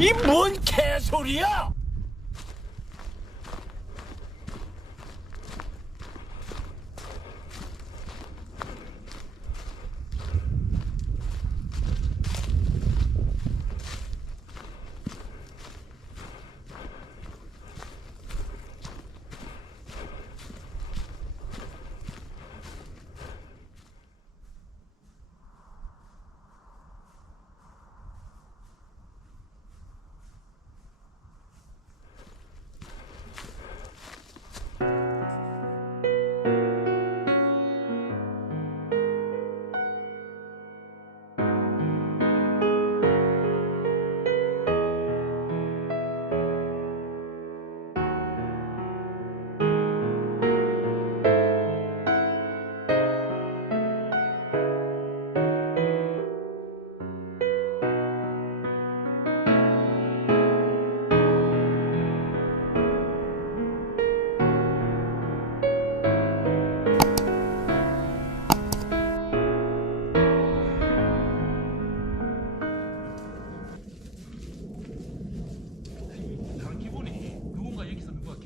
이 뭔 개소리야?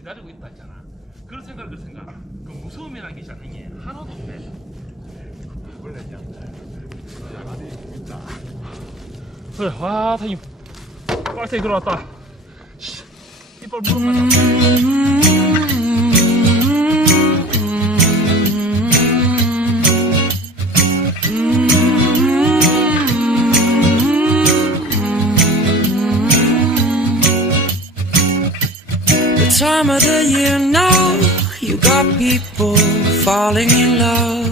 기다리고 있다 했잖아. 그런 생각 그 무서움이라는 게 있잖아. 형이 하나도 없네. 원래 그냥 안에 있다. 그래, 와, 형님 빨리 들어왔다. 이빨 물어가자. Time of the year now, you got people falling in love.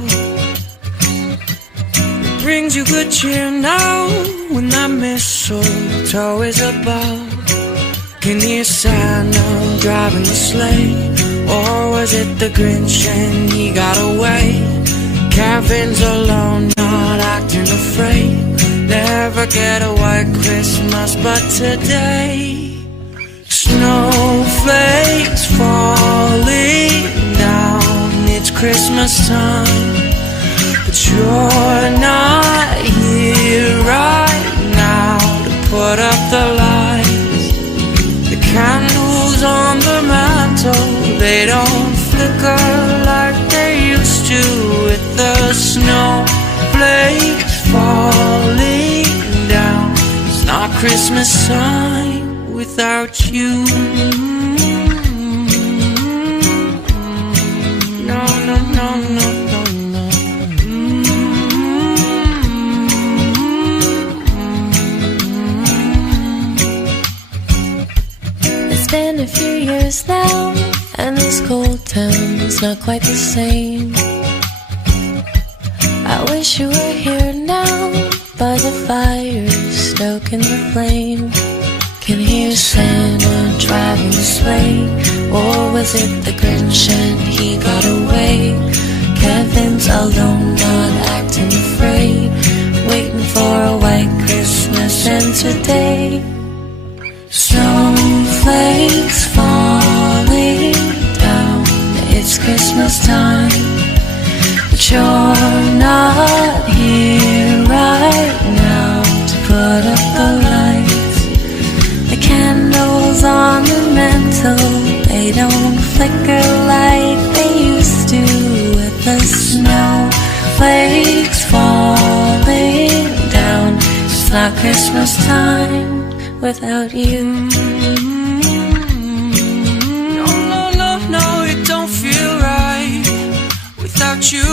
It brings you good cheer now when that mistletoe is above. Can you Santa driving the sleigh, or was it the Grinch and he got away? Kevin's alone, not acting afraid. Never get a white Christmas, but today snowflakes falling down. It's Christmas time, but you're not here right now to put up the lights. The candles on the mantle, they don't flicker like they used to. With the snowflakes falling down, it's not Christmas time without you. No, no, no, no, no, no. It's been a few years now, and this cold town's not quite the same. I wish you were here now, by the fire, stoking the flame. Can hear Santa driving the sleigh, or was it the Grinch and he got away? Kevin's alone, not acting afraid, waiting for a white Christmas. And today, snowflakes falling down. It's Christmas time, but you're not here right now to put up the lights. The candles on the mantle, they don't flicker like they used to. With the snowflakes falling down, it's not Christmas time without you. No, no, no, no, it don't feel right without you.